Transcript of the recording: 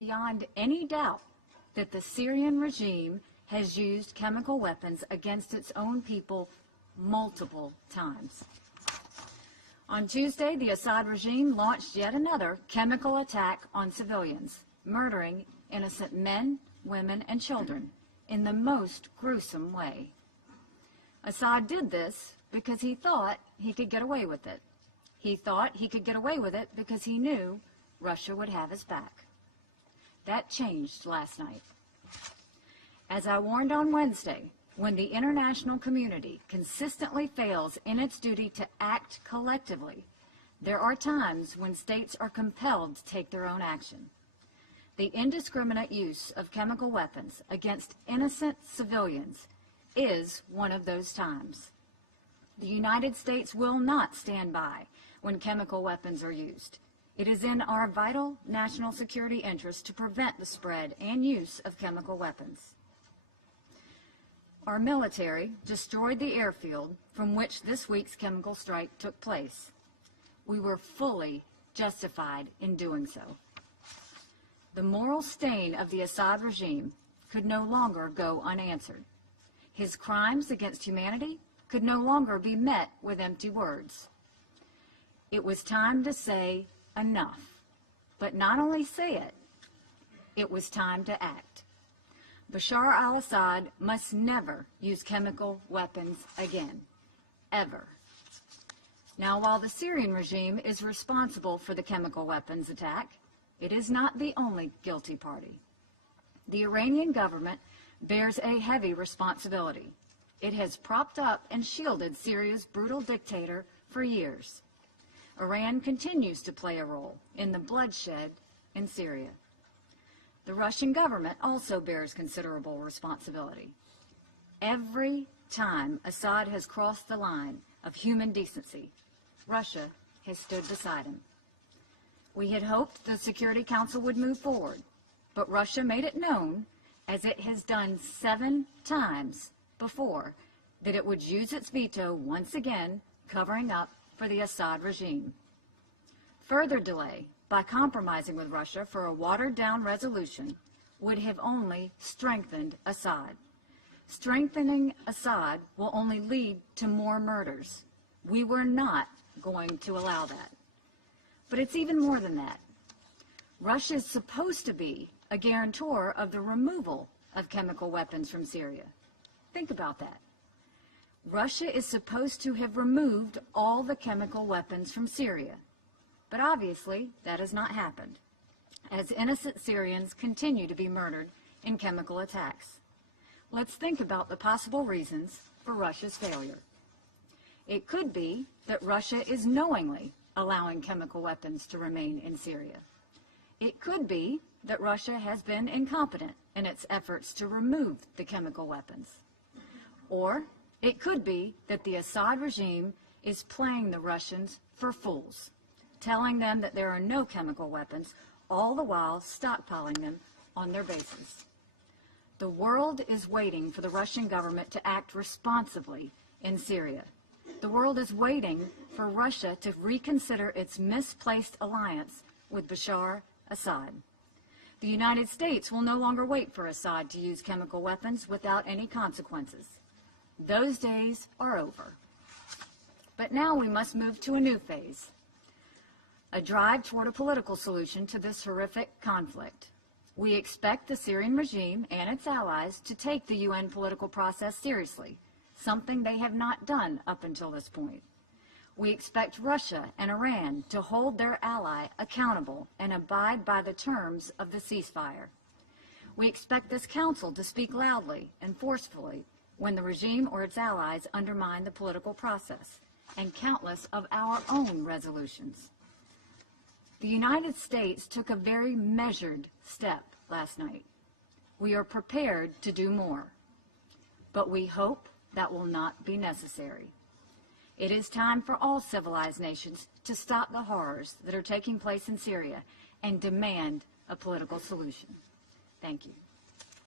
beyond any doubt that the Syrian regime has used chemical weapons against its own people multiple times. On Tuesday, the Assad regime launched yet another chemical attack on civilians, murdering innocent men, women, and children in the most gruesome way. Assad did this because he thought he could get away with it. He thought he could get away with it because he knew Russia would have his back. That changed last night. As I warned on Wednesday, when the international community consistently fails in its duty to act collectively, there are times when states are compelled to take their own action. The indiscriminate use of chemical weapons against innocent civilians is one of those times. The United States will not stand by when chemical weapons are used. It is in our vital national security interest to prevent the spread and use of chemical weapons. Our military destroyed the airfield from which this week's chemical strike took place. We were fully justified in doing so. The moral stain of the Assad regime could no longer go unanswered. His crimes against humanity could no longer be met with empty words. It was time to say enough, but not only say it, it was time to act. Bashar al-Assad must never use chemical weapons again, ever. Now, while the Syrian regime is responsible for the chemical weapons attack, it is not the only guilty party. The Iranian government bears a heavy responsibility. It has propped up and shielded Syria's brutal dictator for years. Iran continues to play a role in the bloodshed in Syria. The Russian government also bears considerable responsibility. Every time Assad has crossed the line of human decency, Russia has stood beside him. We had hoped the Security Council would move forward, but Russia made it known, as it has done 7 times before, that it would use its veto once again, covering up for the Assad regime. Further delay by compromising with Russia for a watered-down resolution would have only strengthened Assad. Strengthening Assad will only lead to more murders. We were not going to allow that. But it's even more than that. Russia is supposed to be a guarantor of the removal of chemical weapons from Syria. Think about that. Russia is supposed to have removed all the chemical weapons from Syria. But obviously, that has not happened, as innocent Syrians continue to be murdered in chemical attacks. Let's think about the possible reasons for Russia's failure. It could be that Russia is knowingly allowing chemical weapons to remain in Syria. It could be that Russia has been incompetent in its efforts to remove the chemical weapons. Or it could be that the Assad regime is playing the Russians for fools, telling them that there are no chemical weapons, all the while stockpiling them on their bases. The world is waiting for the Russian government to act responsibly in Syria. The world is waiting for Russia to reconsider its misplaced alliance with Bashar Assad. The United States will no longer wait for Assad to use chemical weapons without any consequences. Those days are over. But now we must move to a new phase, a drive toward a political solution to this horrific conflict. We expect the Syrian regime and its allies to take the UN political process seriously, something they have not done up until this point. We expect Russia and Iran to hold their ally accountable and abide by the terms of the ceasefire. We expect this council to speak loudly and forcefully when the regime or its allies undermine the political process, and countless of our own resolutions. The United States took a very measured step last night. We are prepared to do more, but we hope that will not be necessary. It is time for all civilized nations to stop the horrors that are taking place in Syria and demand a political solution. Thank you.